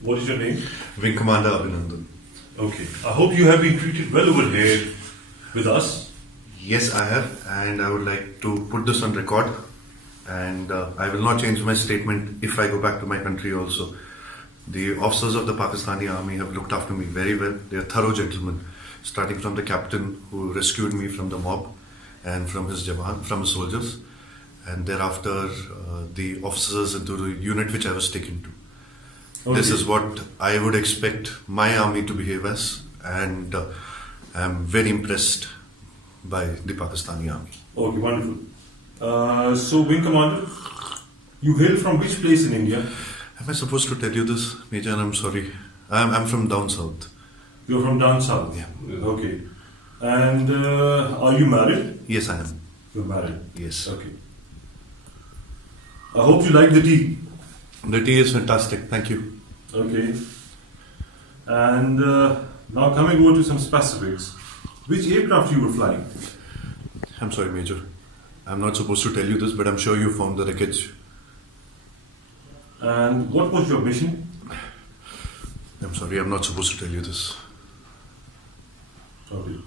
What is your name? Wing Commander Abhinandan. Okay. I hope you have been treated well over here with us. Yes, I have, and I would like to put this on record. And I will not change my statement if I go back to my country also. The officers of the Pakistani army have looked after me very well. They are thorough gentlemen, starting from the captain who rescued me from the mob and from his soldiers, and thereafter the officers into the unit which I was taken to. Okay. This is what I would expect my army to behave as, and I'm very impressed by the Pakistani army. Okay, wonderful. So, Wing Commander, you hail from which place in India? Am I supposed to tell you this, Major? I'm sorry. I'm from down south. You're from down south? Yeah. Okay. And are you married? Yes, I am. You're married? Yes. Okay. I hope you like the tea. The tea is fantastic. Thank you. Okay. And now coming over to some specifics. Which aircraft you were flying? I'm sorry, Major. I'm not supposed to tell you this, but I'm sure you found the wreckage. And what was your mission? I'm sorry, I'm not supposed to tell you this. Okay.